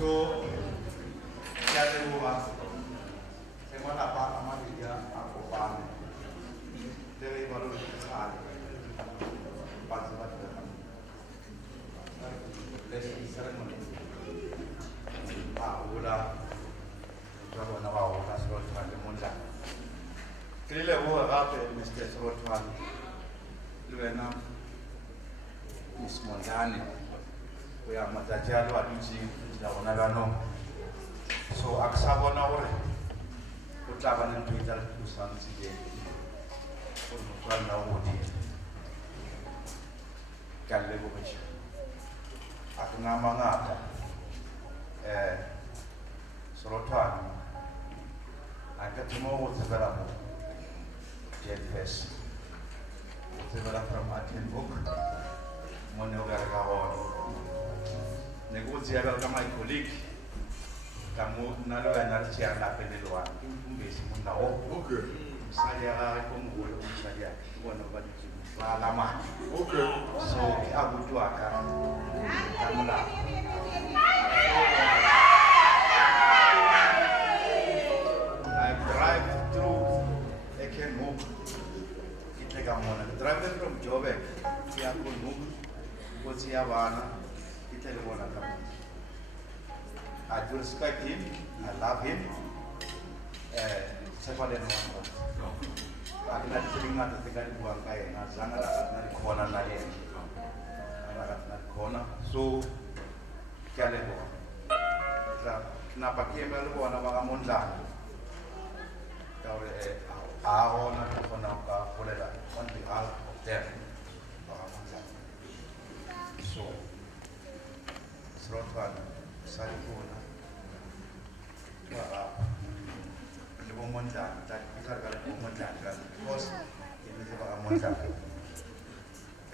So, ya lugar, semana apa amat dia aku pan, dari baru sekali, pas banget, lesson seremoni, udah, kalau nak udah surat lagi mula, kira gua apa mesti surat lagi, lu enak, mismondane, gua mata jalu aduci. So aksabo na ore utaba ng Twitter kusang sige na udi kalle ko ba siya at nga mga sorotan ang katimo sa mo Jelfest sa from Atin book mo na garagawon negosiar dengan my colleague, kamu nalu anar siang nak peneluan, besi mundao. Okay. Saya aku mulu saja, bukan baju lama. Okay. So aku tu akan kamu lah. I drive through Ekenhook. Kita kamu nak drive from Joburg, dia pun muk, buat siapa I do respect him, I love him. Saya pada nama aku nak sering ada tinggal di buang kaya, nak sangat nak kona lagi, nak kona. So, kaya lebo. Kenapa kia melu buat nama kamu dah? Kau ahon nak kona kau boleh lah. On behalf of them, so. Sorotan saya pun lebih mondan dan kita kalau mondan kan bos ini juga mondan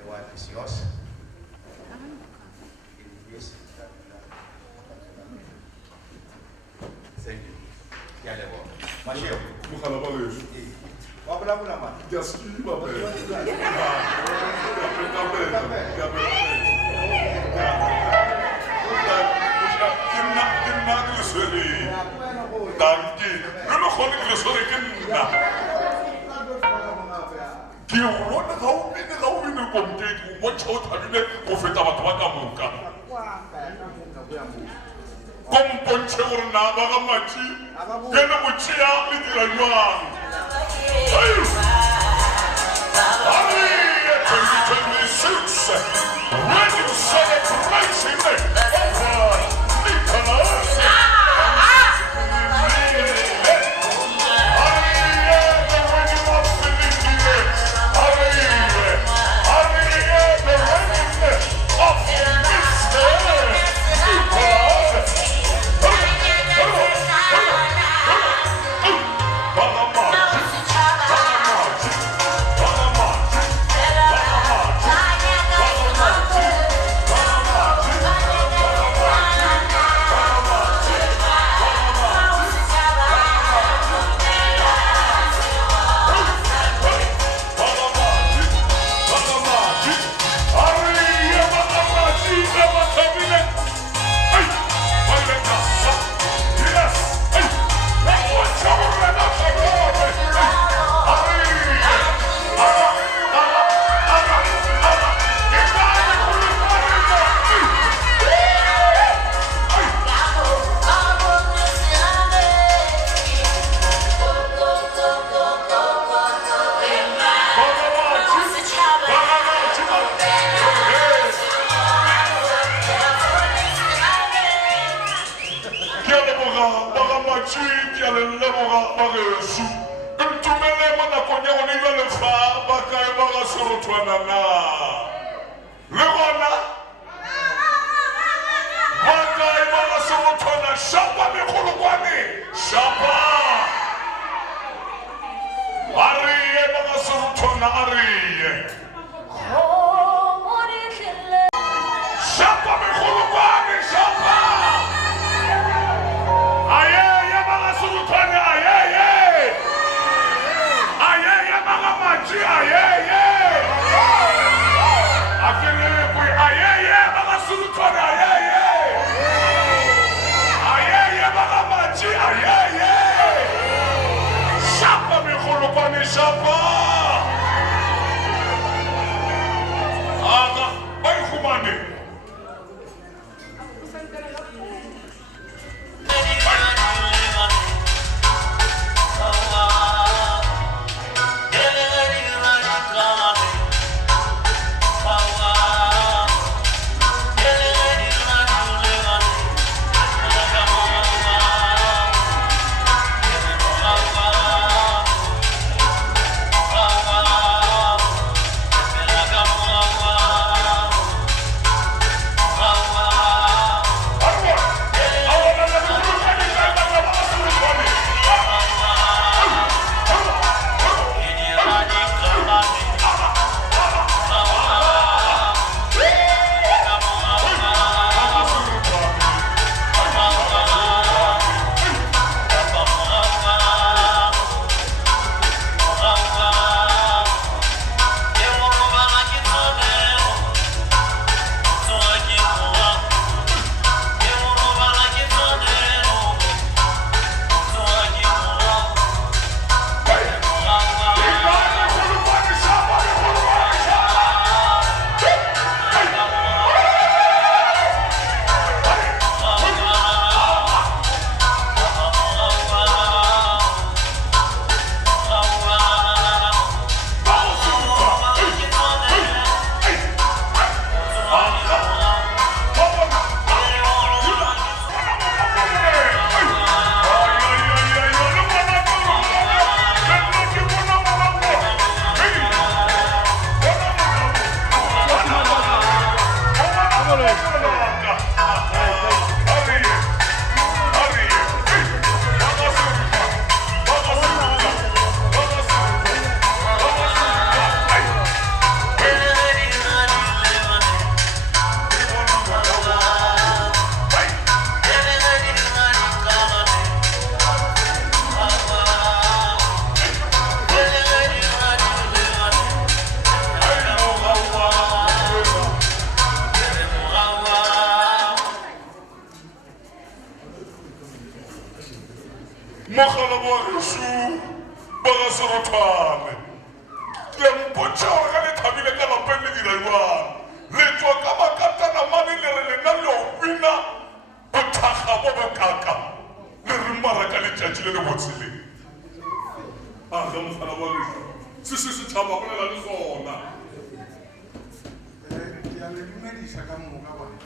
lewat visios yes thank you ya lebo masih bukan apa lagi apa nama just apa Danke. Nur noch heute größere Kinder. Die Rolle Raum in den Komplett, wo man schaut, hat eine Profeta Matamamuka. Komponche urna bagamachi. Gena muchia midraywan. Hey! Ari 2026. Ready to celebrate it. Nicholas. Shapa me khulubani, shapa! mogala wa geso ba ga Serothwane le mpotša gore ga le thabile ka lapeng le dira jwang le tswa ka makatana mane le re lena le o bina bothakga bo bokaka le re mmaraka letšatši le le botseleng a ga mogala wa geso se thaba bolela le sona ke a le dumediša ka moka bana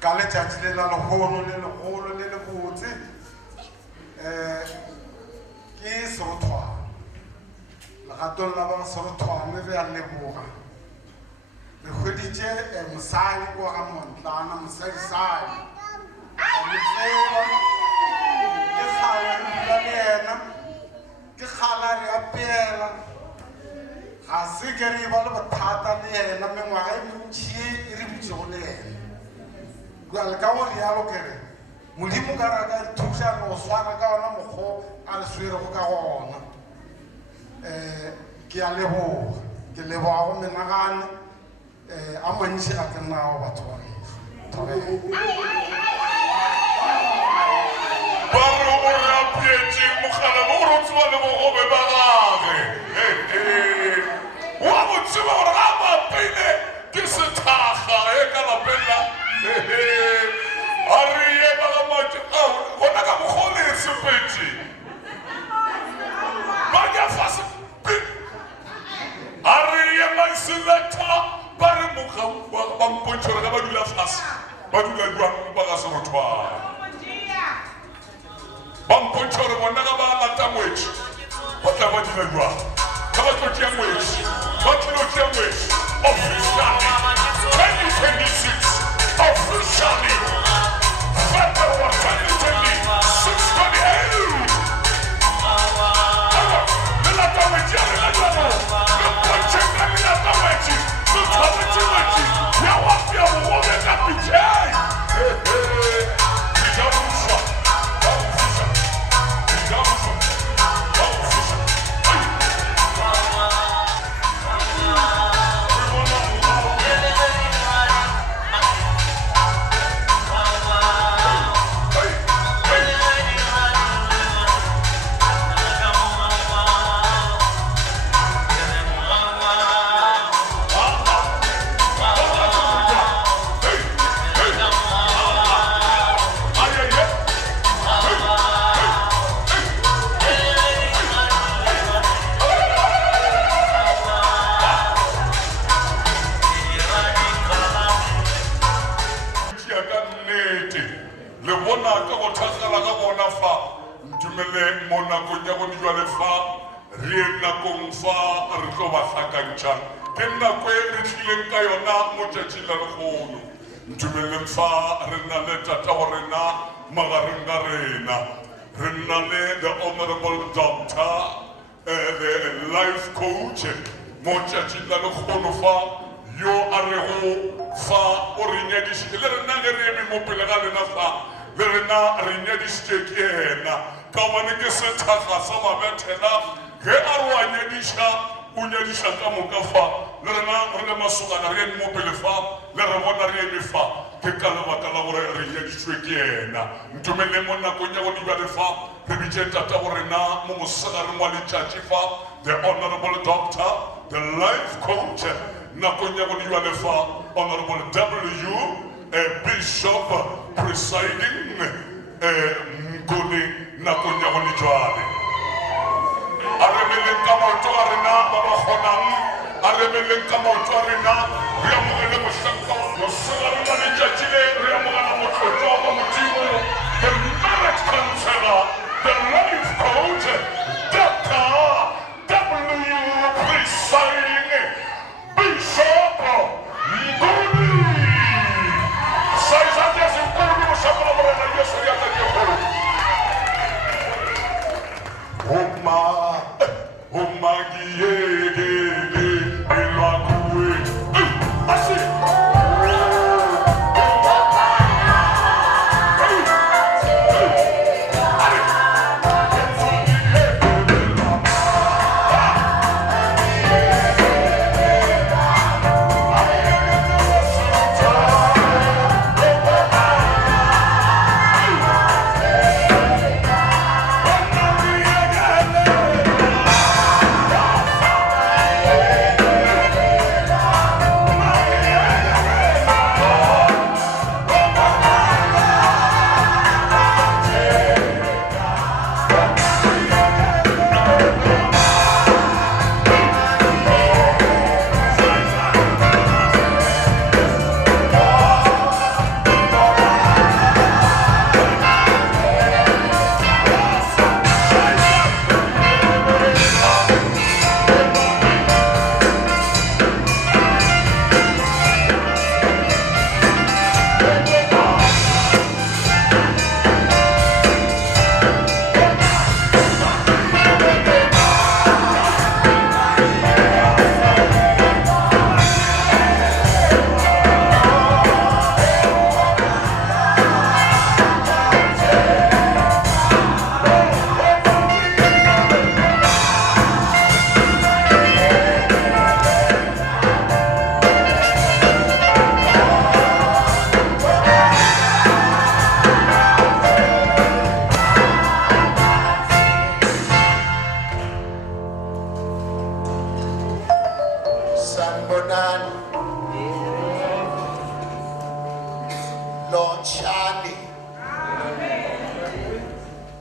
ka letšatši le la lehono le legolo le le botse ke Serothwane legatong la ba Serothwane re a leboga re hweditše mosadi kwa ga Montlana mosadisadi le tseba ke kgale re dula le yena ke kgala re apeela ga se ke re ba le bothata le yena mengwaga e mentšhi e re butšego le yena jale ka go rialo kere modimo ka ra ka thuša no swara ka ona mokgo a re swerego ka gona ke a leboga ke leboga go menagane a mantši ga ke nnago batho ba geso ba re o re apeetše mogala bo gore o tseba le bogobe ba gage wa go tseba gore ga mapeile ke sethakga ka lapeng la a re ye ba ga matse gona ka bogole e sepetše ba nyafase a re ye maiseleta ba re ba mpontšhe gore ka ba dula fase ba dula jwang ba ga Serothwane ba mpontšhe gore bona ga ba lata ngwetši ba tla ba dila jwang ga ba tlo tšea ngwetši ba tlile o tšea ngwetši officially 2026 officially February 2026 le lata ngwetši a re la jwano le mpontšhenga le lata ngwetši le tshwanetše ngwetši ya wapea bogobe ka pitšheng dija boswa ba go fiša dija boswa ba go fiša ntumeleng fa re na le tata wa rena magareng ga rena re na le the honorable doctor the life coach mo tšatšing la lekgono fa yo a rego fa o re nyadišitše le rena le re eme mo pele ga lena fa le rena re nyadišitše ke yena ka gobane ke sethakga sa mabethela ge a re wa nyadiša o nyadiša ka moka fa le rena re le masogana re eme mo pele fa le re bona re eme fa ke ka lebaka la gore re nyadišwe ke yena ntumeleng mo nakong ya go dibjale fa re bitše tata go rena mo mosegareng wa letšatši fa the honorable doctor the life coach nakong ya go dibjale fa honorable W bishop presiding Nkole nakong ya go dibjale a remeleng ka maoto a rena ba ba kgonang a remeleng ka maoto a rena re amogele mošaka mosegareng wa letšatši le re amogela motlotlo wa modimo the marriage counselor the life coach Dr. W presiding Bishop Nkole saizante zinkulu mošakolo morena yesu yakadiekolo umagiyegele elwakuwe asi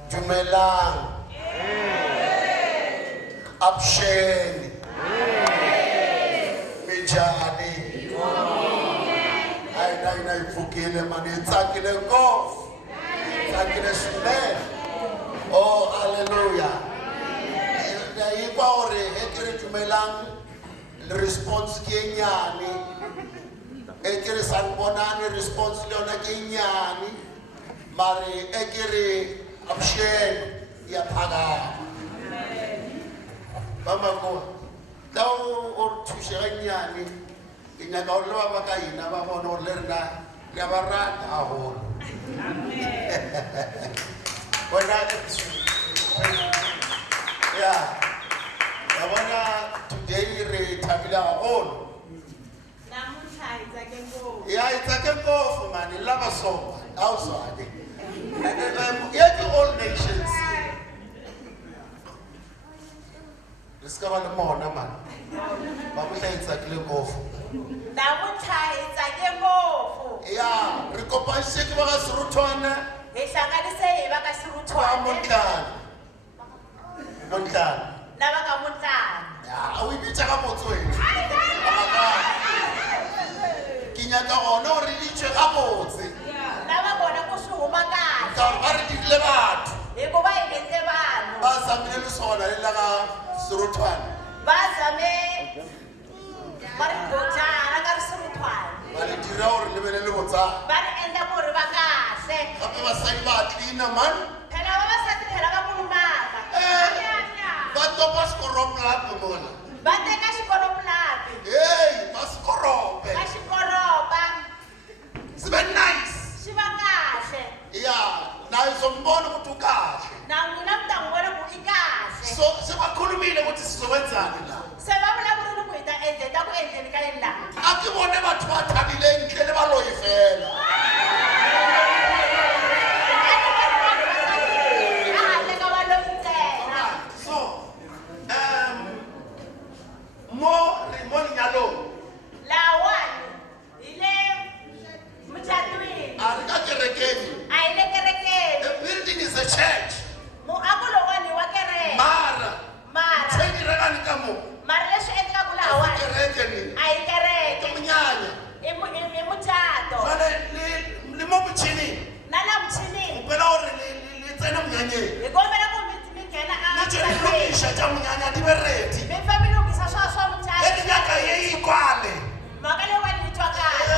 Dumelang. Absheni. Mijani. Ayina ivukile mani itsakile ngofu. Itsakile swinene. Oh hallelujah. Ikwa hore ekere dumelang response ke nyane. Ekere sanibonani response le yona ke nyane. Mari ekere absheni iyaphakama. Mama ko tao o thushega nyane ke nyaka o le ba ba ka ina ba bona o le rena le ba rata haholo. Wena yeah. Yabona today re thabile haholo. Namuhla itsake ngoku. Yeah, itsake ngofu man, lava song. Awuzwane. Yet all nations. Discover the mona man. Bamuhla itsake ngofu. Namuhla itsake ngoku. Yeah, re kopantse ke ba ga Seruthwana. Hi hlanganise hi va ka Seruthwana. Montlana. Lava ka Montlana. Yeah, o ibitsa ka motso wena. Ke nyaka gona o re ditšwe ga motse. Lava bona ku swi huma kahle. Ka ba re dirile batho. Hikuva hi endle vanhu. Ba zamile le sona le la ga Seruthwana. Va zame va ri dotara ka Seruthwana. Ba le dira gore le bene le botsana. Va ri endla ku ri va kahle. Gape basadi ba cleana man. Phela vavasati phela va kulumaka. Ba topa sekoroplape mona. Va teka xikoropulapi. Hey, ba sekorope. Va xikoropa. Se be nice. Xi va kahle. Yeah, na izombona ukuthi ukahle. Na n'wina mi ta n'wi vona ku i kahle. So se bakhulumile ukuthi sizokwenzani la. Se va vulavurile ku hi ta endla ku endleni ka yini laha. A ke bone batho ba thabile ntle le ba loyi fela. So, mo lenyalong. Lawani hi le mucatwini. A re ka kerekeni. A hi le kerekeni. The building is a church. Muako lowani wa kereke. Mara. Tsheki rekani ka mo. Mara leswi endlaka A lawani. kereke ni. A hi kereke. Ke munyanya. I mucato. Fane le mo motšhineng. Na la muchinini. Pela gore le tsena monyanyeng. Hi kombela ku mi nghena Le tšwe le lokiša tša monyanya di be ready. Mi fambi lunghisa swa mucato. E re nyaka ye e ikwale. Mhaka leyiwani yi twa kahle.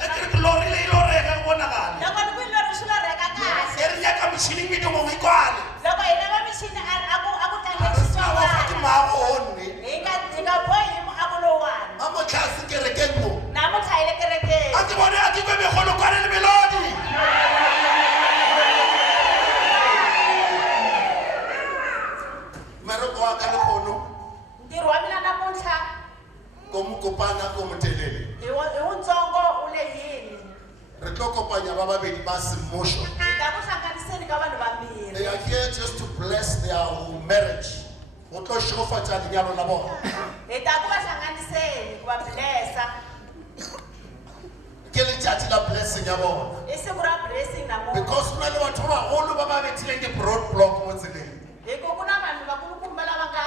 E ke re ke lori le ilo reka ke bonagale. Loko ni ku lori swi lo reka kahle. E re nyaka motšhineng medumo go ikwale. Loko hi lava michini a ku tlanga A re sena go fa ke xitsongwana. maago onne. Hi nga bohi muako lowani. A mo tlase kerekeng mo. Namuntlha hi le kerekeni. A ke bone a ke kwe megolokwane le melodi. Mmereko wa ka lekgono Ntirho wa mina namuntlha ko mo kopana ko motelele. hi wutsongo u lehini. Re tlo kopanya ba babedi ba semmušo. Hi ta ku hlanganiseni ka vanhu vambirhi. They are here just to bless their marriage. Go tlo šogofatša lenyalo la bona. Hi ta ku va hlanganiseni ku va blessa. Ke letšatši la blessing ya bona. I siku ra blessing namuntlha. Because go na le batho ba bagolo ba ba betileng di-road block mo tseleng. Hikuva ku na vanhu vakulukumba lava nga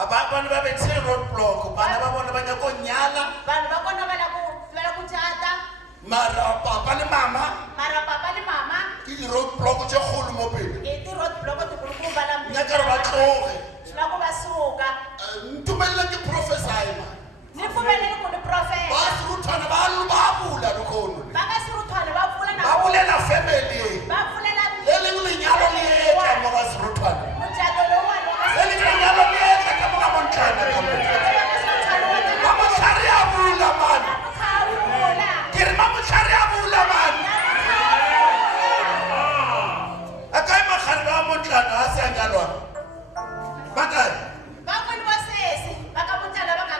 Bana ba betile road block, bana ba bona ba nyaka go nyala. vanhu va kona va lava ku cata. Mara papa le mama Mara papa ni mama ke di-road block tše kgolo mo pele. i ti-road block tikulukumba la Nyaka re ba tloge. swi lava ku va suka. Ntumelela ke prophesy ma. Ni pfumeleli ku ni Ba profeta. Seruthwana ba bula lekgono le. Va ka Seruthwana va pfula na Ba bulela family. va pfulela Le leng lenyalo le etla mo ga Seruthwana. mucato lowani wa Le leng lenyalo le etla ka mo ga Montlana ka mo. Ba motlhare a bula man. Ke re ba motlhare a bula man. A kae magare ba Montlana a se a nyalwana? Ba kae? Van'wani va sesi va ka Montlana va nga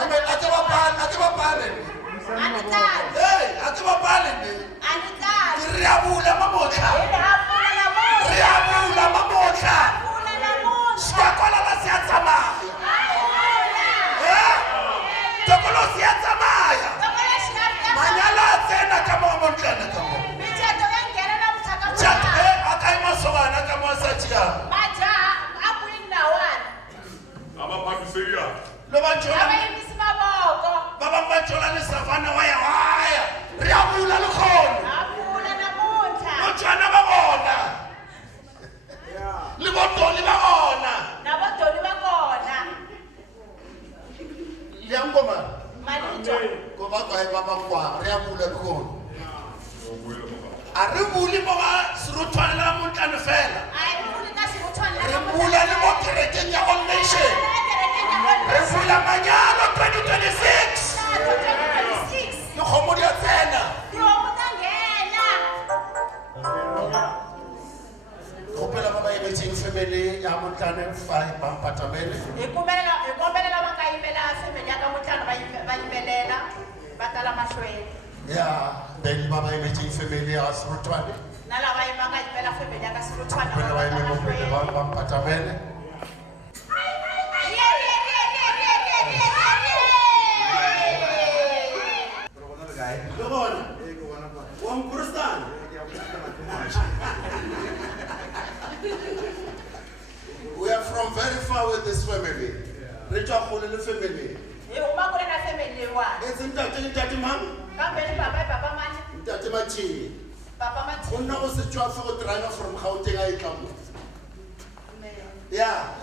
A ke ba pale ni. a ni tlali Hey, a ke ba pale ni. a ni tlali. Ke re a bula ma motla. Hi ha pfula namuntlha. Re a bula ma motla. Pfula namuntlha. Swakwala la se a tsamaya. Tokolo se a tsamaya. Loko lexi nga ri Manyalo a tsena ka mo Montlana ka mo. micato ya nghena namuntlha ka Chat Montlana. a kae masogana ka mo Montjana ba gona. Le botoni ba gona. Na vodoni va kona. Le ya ngoma. Manitwa. Go ba kwa ba ba kwa re a bula go. A re bule mo ga Serotwana la Montjana fela. Ai muli ka sirutwana. Re bula le mo kerekeng ya All Nation. Re bula manyalo 2026. Le kgomo di a tsena. Gopela ba ba emetseng family ya Montjana fa ba patamele. Hi kombela lava nga yimela family ya ka Montjana va yimelela va tala mahlweni. Ya, then ba ba emetseng family ya Serotwana. Na lava va nga yimela family ya ka Sirutwana Gopela ba emetseng family ba patamele. Le bona. Wa Mkristana. We are from very far with this family. Re tswa gole le family. Hi huma kule na family wa. It's ntate mang? Kambe ni baba mani. Ntate Mathi. Papa mati. O nna go se tswa for go driver from Gauteng a itla mo. Yeah.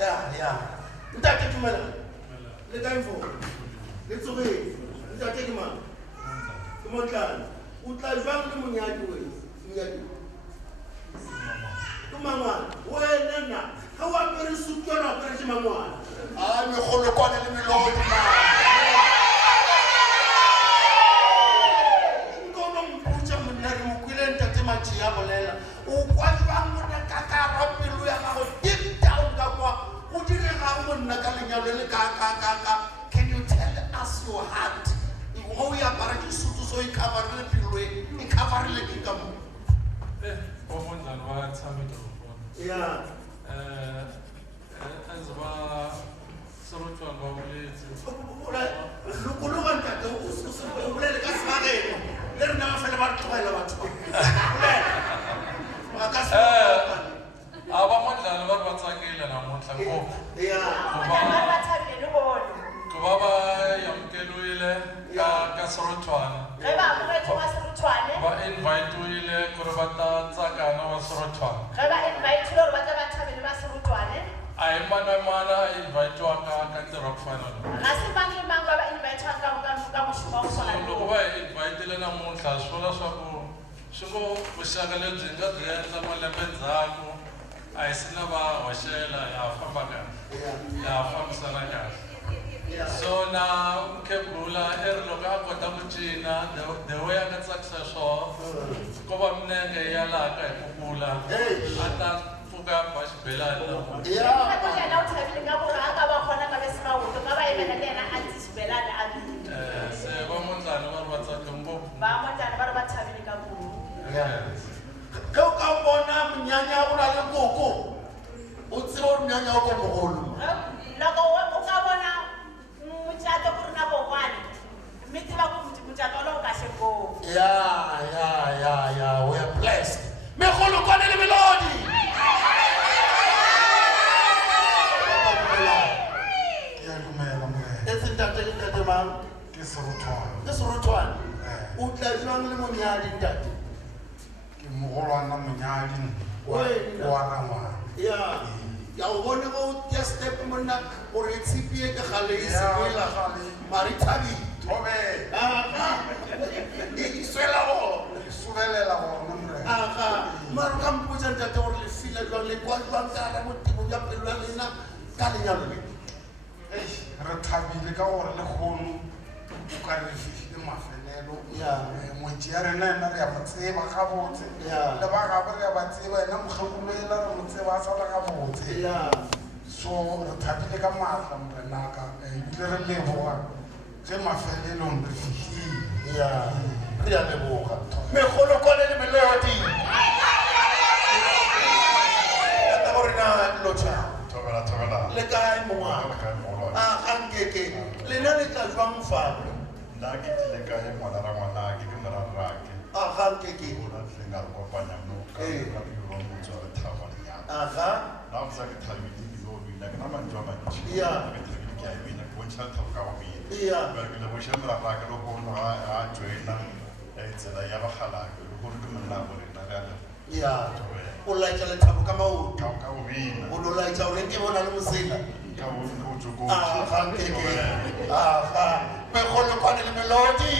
Ntate dumela. Le kae fo? Le tsogeng. Ntate ke mang? Ke Motlana. O tla jwang le monyadi we? Monyadi. Ke mangwana. Wena nna. Ga wa apere sutu ya apere ke mangwana. A megolo kwana le melodi ma. Nkono mputsa monna re mokwile ntate Mathi ya bolela. O kwa jwang monna ka ka rapelo ya gago deep down ka kwa. O direga monna ka lenyalo le ka. Can you tell us your heart? Go ya para ke sutu so e cover le pilwe. E cover le ke ka mo. Omondlane wathamile ubona. Yeah. As ba Serotwana ba boletsi. Lokologa ntate o bolele ka sebageno le rena ba fela ba tlogela batho ba ka se Abamondlane ba ba tsakile namuntlha ngopfu. Abantwana va thabile ni vona. Ku va va yamukeliwile ka Serotwana. Ge ba amogetse wa Sirutwane. Va invite-wile ku ri va ta tsakana va Serotwana. Ge ba invite-ile hore ba tle ba thabele ba Sirutwane. A hi mani na mani a invite-waka ka ntirho wa ku fana lowu. Ga se mang le mang va va invite-waka ka mošomo wa go tshwana le Loko lowu. va hi invite-ile namuntlha swi vula swa ku swi ngo vuxaka lebyi nga byi endla malembe ndzhaku a hi si lava hoxela ya famba kahle ya fambisana kahle. So na Mkhebula ri loko a kota ku cina the way a nga tsakisa swona ko va milenge ya laha ka hi kukula a ta pfuka ba xibelani namuntlha. Ga ke yena o thabile ka gore a ka ba kgona ka bese ka wuto ka ba emela le yena a tse xibelane a bile. Se vamondlane va ri va tsake ngopfu. Ba Montjana ba re ba thabile ka kudu. ge o ka bona monyanya o na le koko o tseba gore monyanya o ko mogolo. Loko u ka vona mucato ku ri na kokwani mi tiva ku mucato lowu kahle ngopfu. Ya, we are blessed. Megolo kwana le melodi. Ke a dumela morena. It's ntate mang? Ke Serotwana. Ke Serotwana. O tla jwang le monyadi ntate? Ke mogolwana monyadi wa rangwana. Ya o bone go ya step monna gore e tshipie ke gale e sekwela mari thabi Thobe. e swela go Ke subelela gona morena. mara ka mpotsa ntate gore le fila jwang le kwa jwang ka ra motimo ya pelo ya lena ka lenyalo le. Re thabile ka gore le kgono o ka re fihlile mafelelo. Ngwetši ya rena ena re a mo tseba gabotse. Le ba gape re a ba tseba ena mokgekolo ela re mo tseba a sala gabotse. So re thabile ka maatla morenaka ebile re leboga ge mafelelong re fihlile. Re a leboga megolo kwane le melodi ata gore na lotšha Thobela. le kae mongwaga ga nkeke lena le tla jwang fano Nna ke tlile ka he ngwana ra ngwanake ke morarrake. ga nkeke Ona tlileng a re kopanya mo ka biro motse wa Lethaba lenyalo. ga Na go sa ke thabile ebile o bina ke na mantšu a mantši. Yeah. Ke thabile ke a e bina ke bontšha Lethabo ka go bina. Yeah. Jwale ke leboša morarrake le gono ga a joina tsela ya bagalake le gore ke monna a borena re a leboga. ya o laitša lethabo ka maoto ka o bina o lo laitša gore ke bona le mosela ka o tsoko aga nkeke aga megolokwane le melodi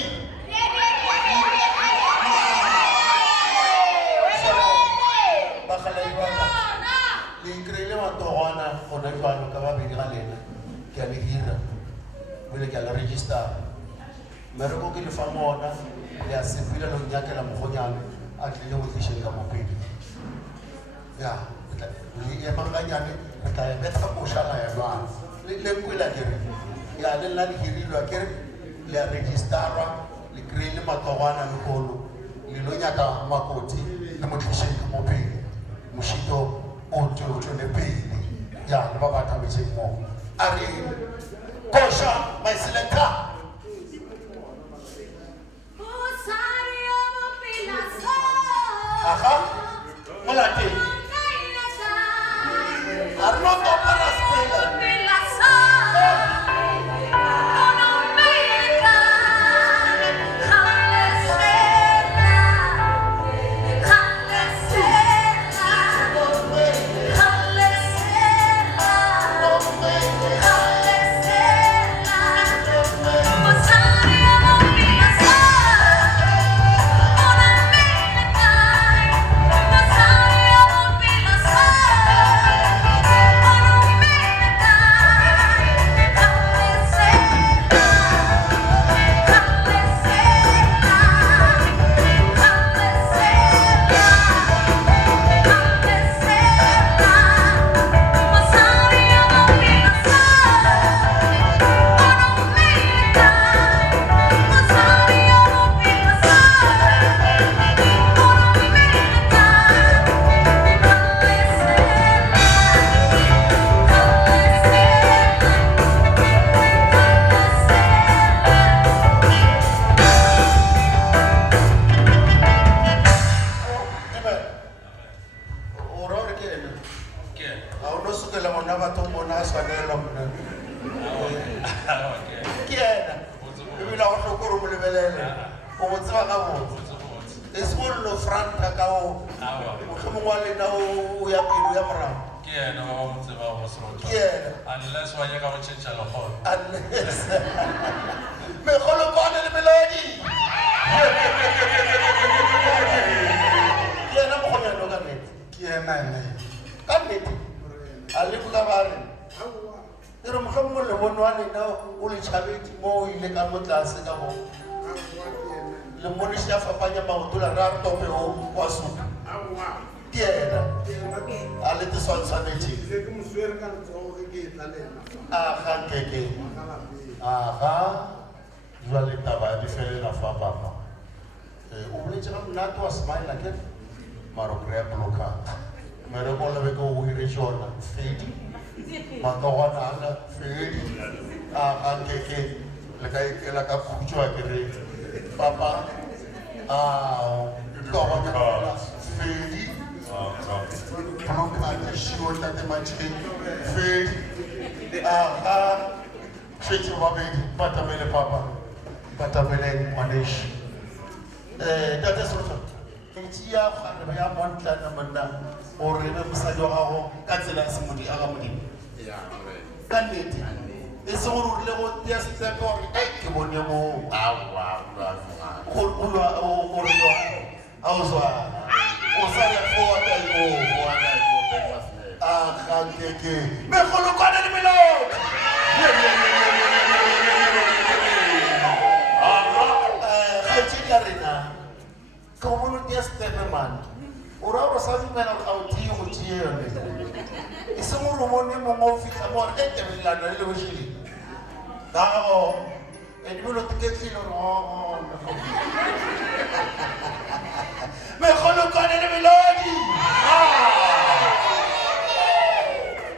bagalai baka le ikry-ile matogwana gona jalo ka babedi ga lena ke a le hira bile ke a le registera mmereko ke lefa mona le a sepile le nyakela mogonyane a tlile go tlišeng ka mopedi ya le emanganyane re tla ebetsa košala ya jwana le nkwela kere ya le nna le hirilwa kere le a registerwa le kry-ile matogwana lekolo le lo nyaka makoti le mo tlišeng ka mopedi mošito o tšwele pele ya le ba ba thabetseng mo a re koša maeseleta aha molate Arnoldo para Spiller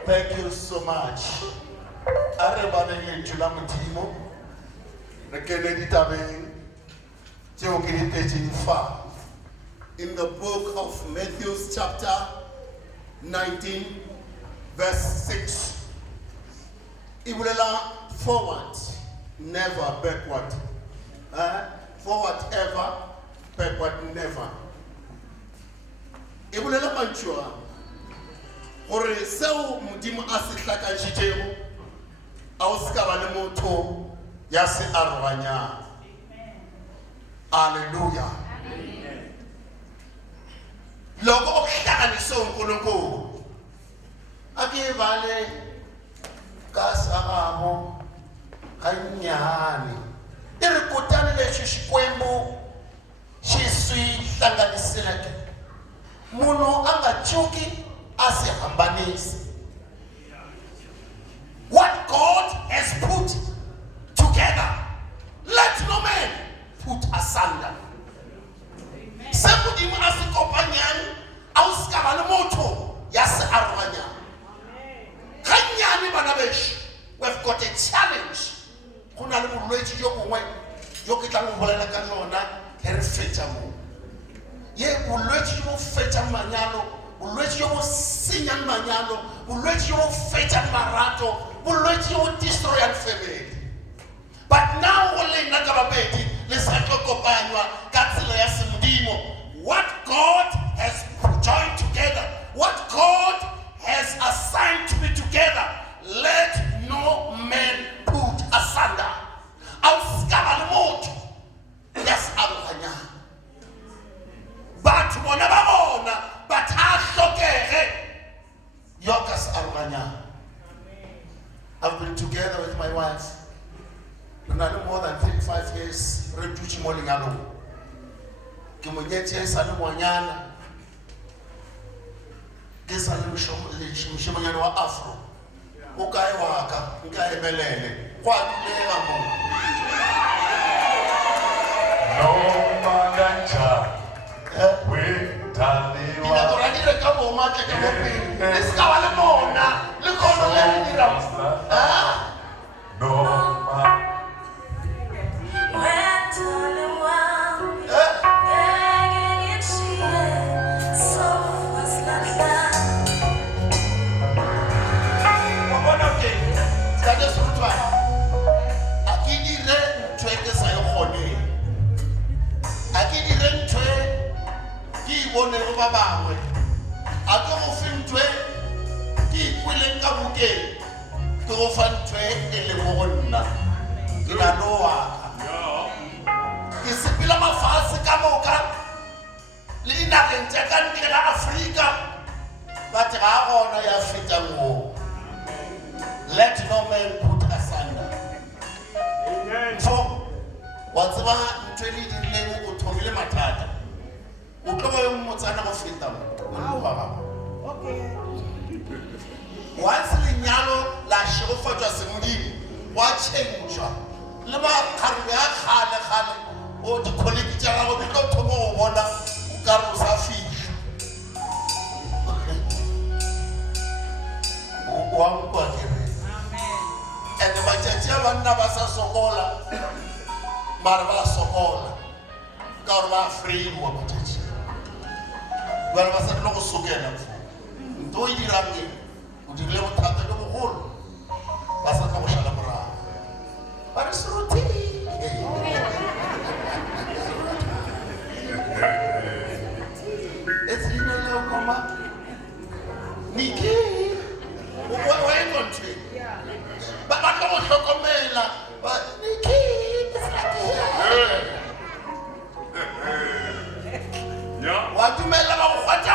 Thank you so much. In the book of Matthew chapter 19 verse 6. Ibulela forward, never backward. Forward ever, backward never. e bolela mantšu a gore seo modimo a se hlakantšitšego a o se ka ba le motho ya se aroganyang. Alleluia. Loko o hlanganise uNkulunkulu ake vale ka sagabo kanyane i ri kutani lexi xikwembu xi swi hlanganiseleke munhu a nga cuki a si hambanisi. What God has put together, let no man put asunder. Se modimo a se kopanyang a o se ka ba le motho ya se aroganyang. Ganyane bana beso, we've got a challenge. Go na le bolwetse jo bongwe jo ke tla go bolela ka jona ke re fetsa mo. Ye bolwetse jo bo fetsa manyalo, bolwetse jo bo senyang manyalo, bolwetse jo bo fetsa marato, bolwetse jo bo destroy family. But now only na ka babedi le sa tlo kopanywa ka tsela ya semodimo. What God has joined together, what God has assigned to be together, let no man put asunder. Auskaba le motho yes aroganya. But bona ba bona but a hlokege yoka se aroganya. I've been together with my wife more than 35 years. Reduci mo lenyalong ke mo nyetse sa le moanyana ke sa le moshimanyana wa afro o kae wa ka nka emelele kwa dilega mo no maganja we daliwa ina go radile ka bo mate ka bo pele le ska wa le mona le kono le dira no bonnego ba bangwe a ke go fintwe ke ikweleng ka bukeng ke go fantwe e le mo go nna ke na no waka ke sepela mafase ka moka le dinageng tša ka ntle ga Afrika batho ga a gona ya feta moo. Let no man put asunder. So wa tseba ntwe le dirileng o thomile mathata o tlo ba motsana go feta once lenyalo la šegofatšwa semodimo wa tšhentšwa le ba kgarebe ya kgale o dikholeki tša gago di tlo thoma go bona o ka re o sa fitlha wa nkwa kere and matšatši a banna ba sa sokola mare ba sokola ka gore ba afreiwa matšatši bana ba sa tlo go sokela ntho e dirang eng o dirile bothata le bogolo ba sa tla go šala morago ba re seruti it's leina leo koma niki wa e kontwe ba tlo go hlokomela niki wa dumela ba go kgwatha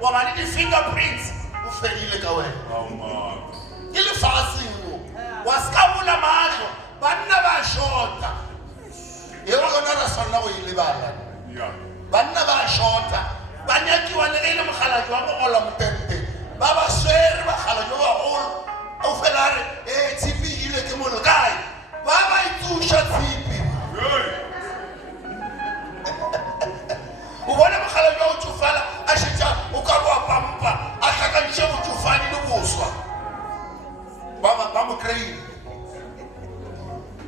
wa ba le di-fingerprints o fedile ka wena ke lefaseng mo wa se ka bula maatlo banna ba shota e wa gona ra swanela go ilebala banna ba shota ba nyakiwa le ge e le mogalaji wa go gola motente ba ba swere bagalaji ba bagolo o fela re tshipi ile ke mono kae ba ba itsuša tshipi o bona mogala jwa o tsofala a šetša o ka roa pampa a hlakantše botsofane le boswa ba mo kry-ile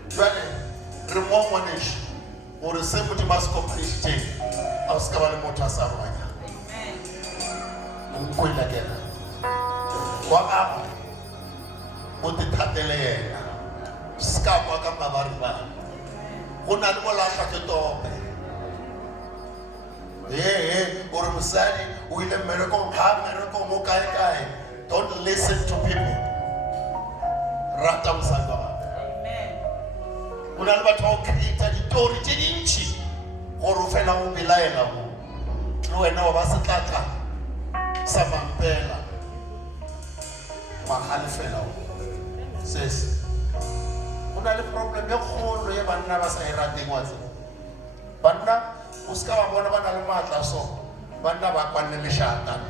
jale re mo ngwanešo gore se modimo a se kopanišitšeng a o se ka ba le motho a sa aroganyang onkwelakela wa gago o te thatele yena se ka kwa ka mabaribane go na le molatlha ke tope Or mosadi o ile mmereko ha mmereko mo kae. Don't listen to people. Rata mosadi wa gago. Amen. Go na le batho ba o create ditori tse dintsi gore o fela o belaela go le wena wa ba setlatla sa mampela magale fela o ses go na le problem e kgolo ye banna ba sa e rateng wa tseba banna o ska ba bona ba na le maatla so banna ba kwanne lešata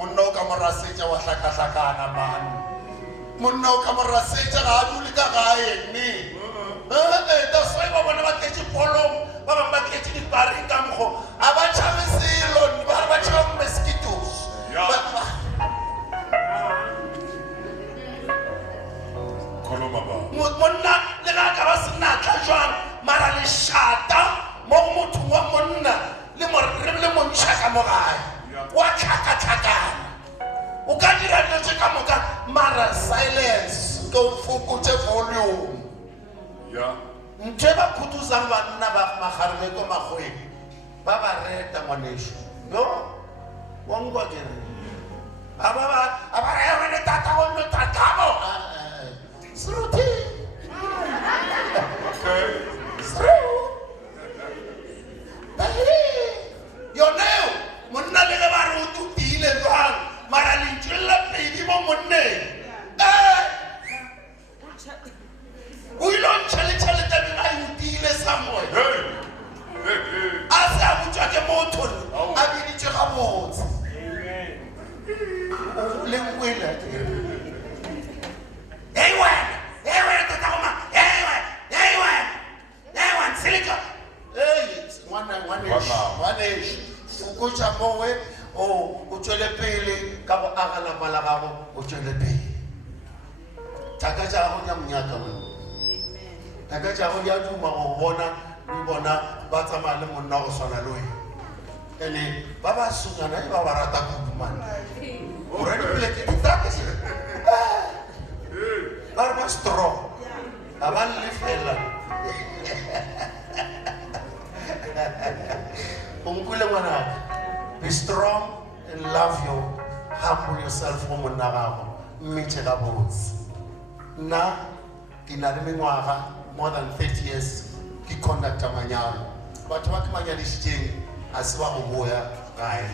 monna o ka morasetša wa hlakahlakana mane monna o ka morasetša ga a dule ka gae ne that's why ba bona ba tletše polong ba bangwe ba tletše diparing ka mokgo a ba tšhabe selo ba tšhaba mosquitoes monna le ga ka ba senatla jwang mara lešata mo go mothong wa monna le montšha ka mo gae wa tlhakatlhakana o ka dira dilo tše ka moka mara silence ko fokotse volume ntho e ba khutuzang banna ba magarebe ko magweng ba ba reta ngwanešo yo wankwa kere a ba rene tata gonno tatabo seruti yoneo monna le ge ba re o tutile jwang mara lentšwela pedi mo monneng o ile o ntšha le tšhelete bena e utile samoe a se a botšwa ke motho a biditše gabotse le nkwele hei wena tatagoma hei wena seleka ngwanešo fokotša mowe o tšwele pele ka go aga lapa la gago o tšwele pele thaka tša gago ya monyaka wena thaka tša gago ya duma go bona di bona ba tsamaya le monna go swana le wena ande ba ba sungana e ba ba rata kudumane o redi peleke ditakese ba re ba strong a ba le fela unkule ngwanaka be strong and love you humble yourself mo monna gago mmetše gabotse nna ke na le mengwaga more than 30 years ke conducta manyalo batho ba ke manyadišitšeng a se ba go boya gae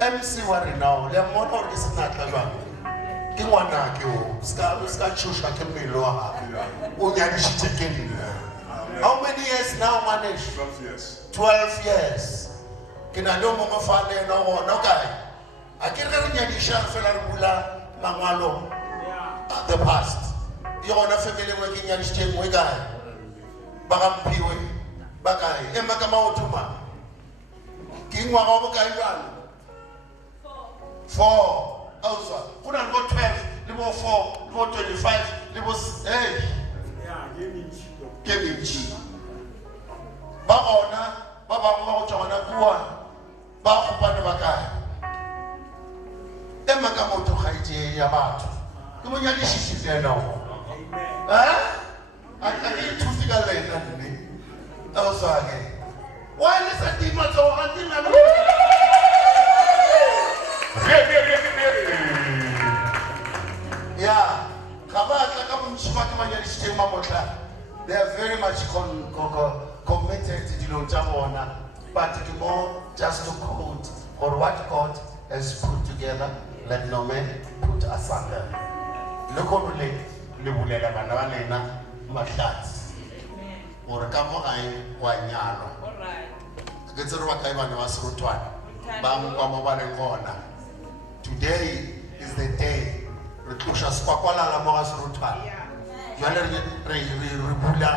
MC wa renao le mmona gore ke senatla jwang ke ngwanake o ska tšhoša ke mmele wa gago o nyadišitše ke nna. How many years now, Manish? 12 years. 12 years. Kina ndo mo mafale na wona kae. Akere re nyadisha fela re bula mangwalo. The past. Yo na family we ke nyadishe ngwe kae. Ba ga mphiwe. Ba kae. Emma ka maotuma. Ke ngwa go kae jana? 4. Also, kuna go 12, libo 4, libo 25, libo hey. Keminchi. Ba ona ba bangwe ba go tswana kuwa ba kopane ba kae. Emma ka motho ga itse ya batho. Ke mo nyadisitse tsena o. A ke thusi ka lena nne. Also ake. Wa le sa tima tso a tima lo. Yeah. Kabata ka motšhwa ke manyadisitse mamotla. They are very much committed to the Lord, but more just to quote or what God has put together, let no man put asunder. Look on the Libulela Banana Mashats or Kamoai Wanyano. Get the Rakaivan was Rutuan, Bam Kona. Today is the day. Rutusha Spakwala Lamoras Rutuan. Ribula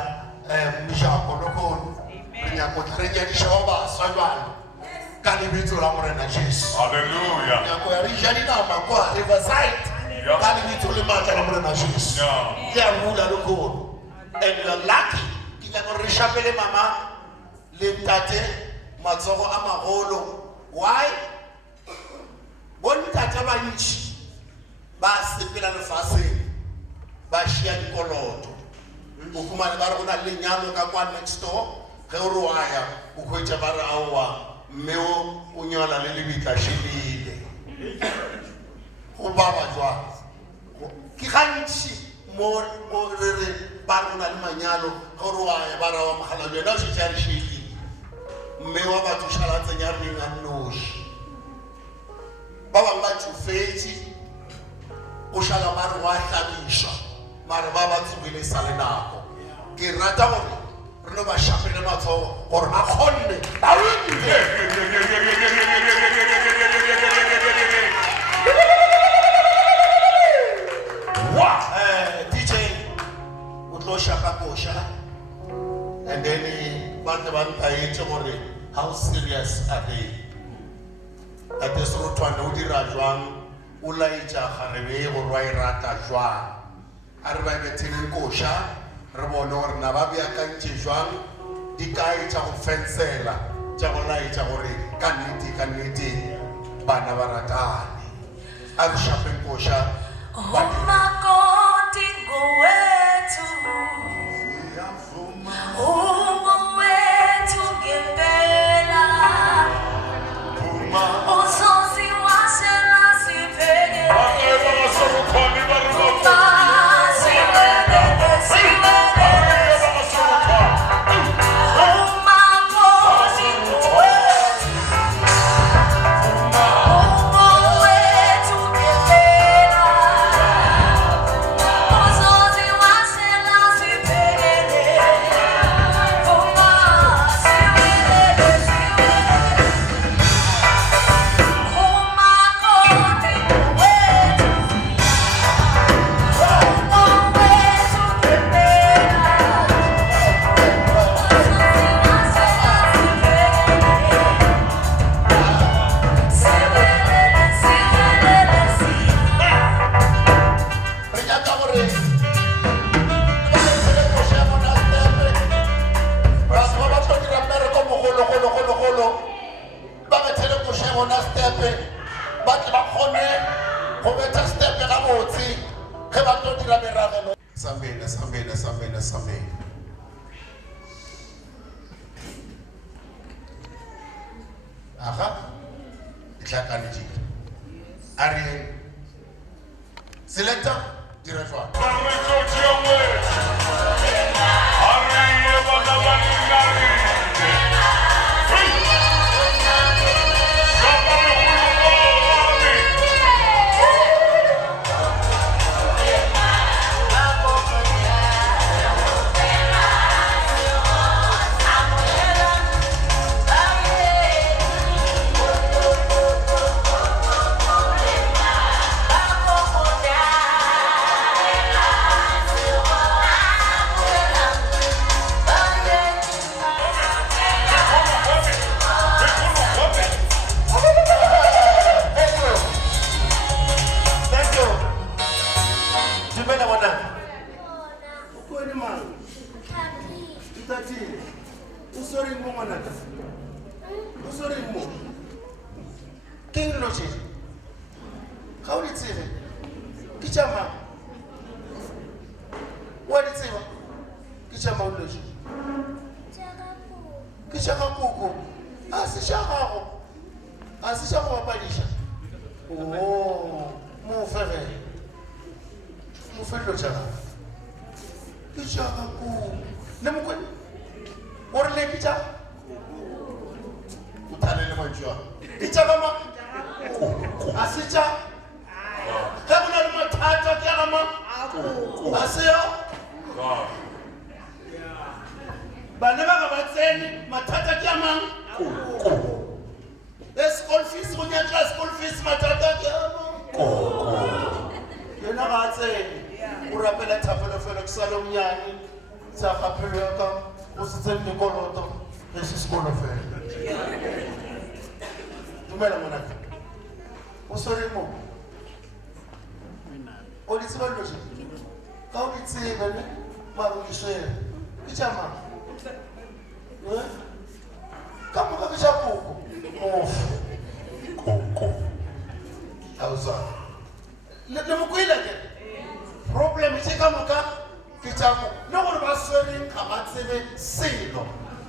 Mishako Lokon, Renya Shoba, Savan, Calibito Lamorena Chis. Hallelujah. Rijanina Makwa, Riverside, Calibito Lamata Lamorena Chis. Yeah, Mula Lokon. And you're lucky, Kika Rishapele Mama, Limtate, Mazoro Amaholo. Why? One Tatama Nichi, Bas the Pillar Fassi. Bashia di koloto. Ukumani barona lenyalo ka kwa next door. ge o re wa ya o khwetša ba re aowa mme o nyola le lebitla šhelile go baba jwang ke gantši mo re re ba re na le manyalo ge o re wa ya ba re wa mogala jona o šetše a re šhelile mme wa batho šalatseng ya reng a nnoši ba bangwe ba tsofetše o šala ba re wa hlabišwa mare ba ba tsogile sa le nako ke rata gore re no ba šapele matsogo gore a kgonne DJ o tlo šapa koša and then ba tle ba ntaetse gore how serious are they a te Serothwane o dira jwang o laetša kgarebe gore wa e rata jwang a re ba betheleng koša re bone gore na ba beakantše jwang di kae tša go fensela tša go laetša gore ka nnete bana ba ratane a re šapeng koša umakoti ngowethu ungowethu ngempela uzosiwashela siphele Sambela. Aha, itlhakane jile. Ari, selector, director.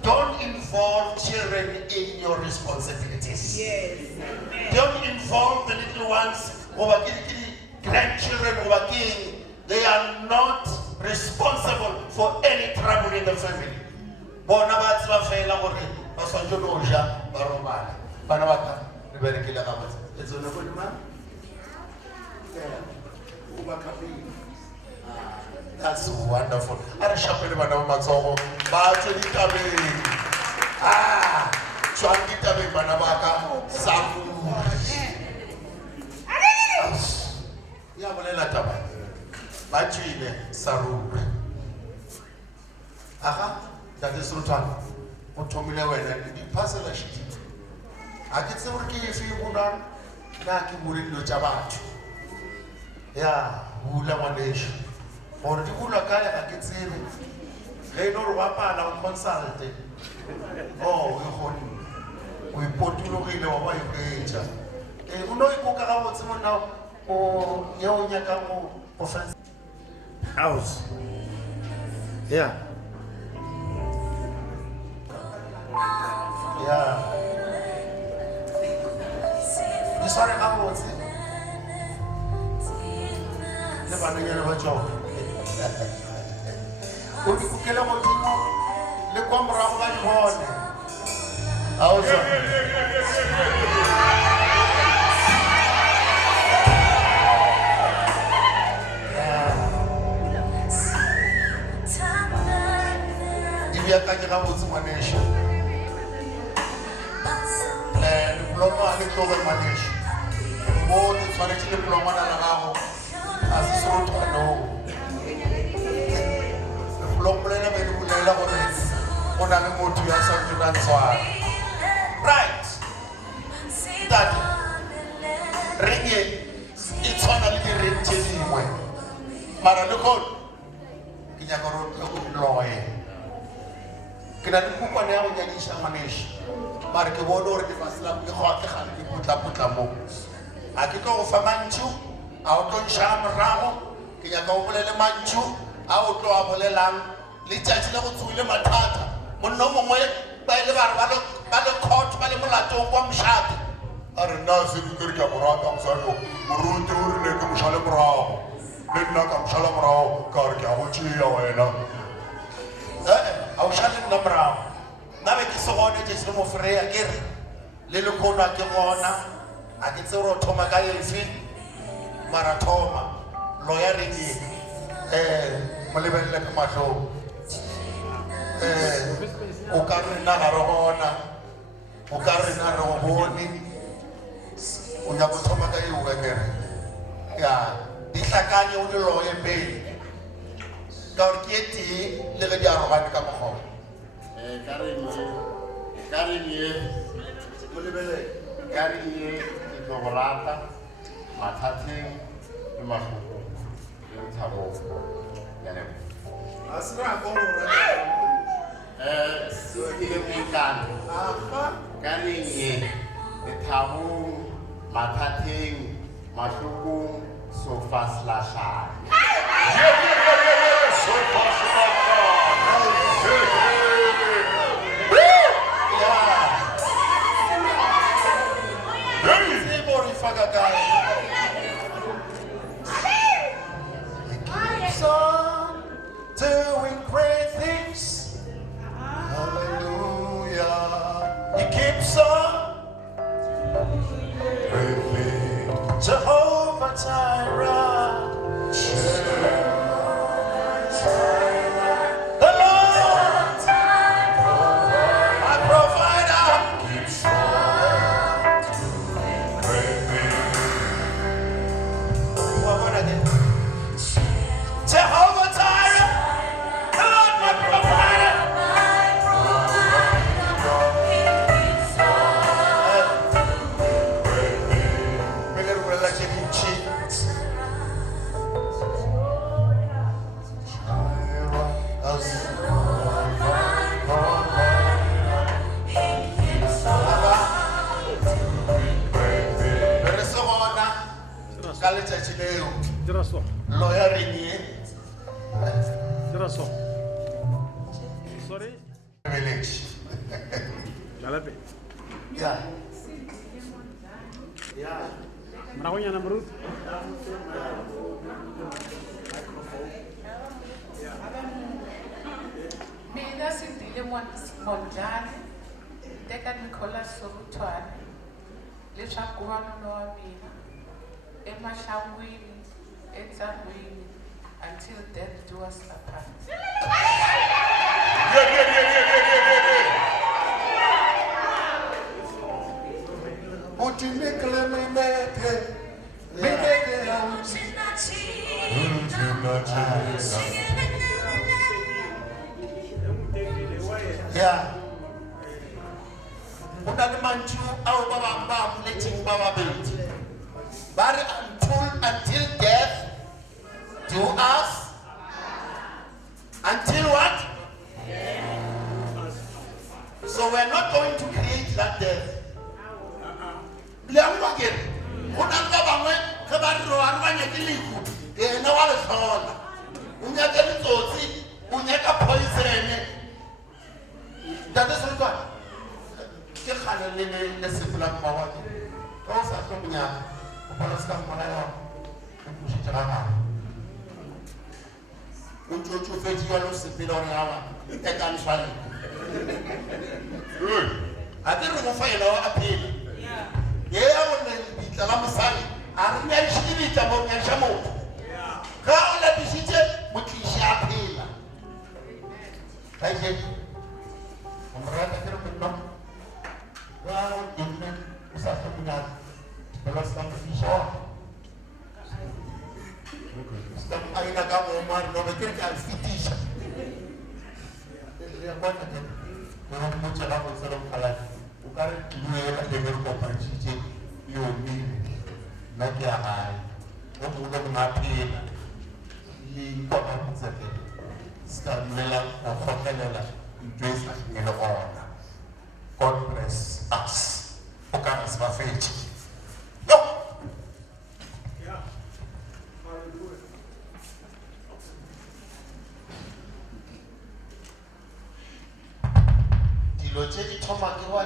Don't involve children in your responsibilities. Yes. Don't involve the little ones, grandchildren, they are not responsible for any trouble in the family. Bona ba tswa fela gore ba swantse go ja ba robala. Bana ba ka re berekile ga botse. It's on the good man. That's wonderful. Are shapele bana ba matsogo ba tswe ditabeng. Tswa ditabeng bana ba ka safu. Ya bolela taba. Ba tswile saruri. That is Sultan. O thomile wena di phasela shiti. A ke tse gore ke e fe bona na ke bule dilo tsa batho. Ya, bula ngwaneso. Gore di bula ka ya ke tsebe. Ge no re wa pala o consult. Oh, yo gone. O ipotulogile wa ba iketsa. O no ikoka ga botse mona o yo nyaka go offense house. Yeah. Yeah. You sorry how was it? Never knew you were joking. Would you kill a motor? Le come around like one. If you are coming out with one nation. Diploma le tloga manage mo di tshwanetse diploma na gago a se sotho no diploma le be di bolela gore o na le motho ya sa tswang tswana right that ringe e tshwana le di tse dingwe mara le go ke nyaka go loye ke na dikopane ya go nyadisha manage mara ke bona gore ke fasela ke go ke gane ke putla mo a ke tlo go fa mantšu a o tlo nšhala morago ke nyaka o bolele mantšu a o tlo a bolelang le tšatši le go tswile mathata monna o mongwe ba ile ba re ba le court ba le molatong kwa mošate a re nna se ke re ke a morata mosadi moruti o rile ke mošale morago le nna ka mošala morago ka re ke a go tšea wena a o šale nna morago nabe ke se gone je se mo freya ke re le le kona ke gona a ke tsero thoma ka efe mara thoma lawyering mo lebelle ka mahlo o ka re na ga re gona o ka re na re go bone o ya go thoma ka eo ke re ya di hlakanye o le lawyer pele ka re ke eti le ge di arogane ka mogolo Karinye, Ignorata, Matating, Mahu, Tabo, and Asra Karinye, the Tabu, Matating, Mashukum, so fast lasha. So fast lasha. Doing great things. Hallelujah. He keeps on great things. Jehovah Jireh. The Lord, my provider, keeps on doing great things. One more again. Jehovah Jireh. Sorry? Village. gape ya ya moragonyana moruti Mina Sindile Mondlane teka Nicholas Soruthwane leswaku wanuna wa mina emahlangwini entsangwini until death do us apart. uthi nikle mimeke mimeke ya una le mantšu ao ba bangwe ba boletseng ba babedi ba re until death do us until what so we're not going to create that death le angwa ke go na le ba bangwe ge ba re wa re ba nyake lehu ene wa le hlola o nyaka ditsotsi o nyaka poison That's what ke khale le sepela mawadi o sa tlo nya o bona ska malaya o pushitse ga ga o tšotšo fetši ya lo sepela o reala e ka nshwale a ke re go faela wa apela ye ya go le bitla la mosadi a re nya di bitla mo nya shamo ga o la bishitse motlishi apela ka je Mereka kira benar, wow, ini usaha punya belasang visual. Setiap hari nak kamu umar, nak kira kan fetish. Lihat mana kan, orang macam apa seorang kalah, bukan dua orang dengar koper cici, yomi, nak dia hai, orang muda mengapi, li koper macam tu, sekarang lelang, koper lelang. In honor. God bless us. Okanas Mafechi. No. Yeah. Dilo tse di thoma ke wa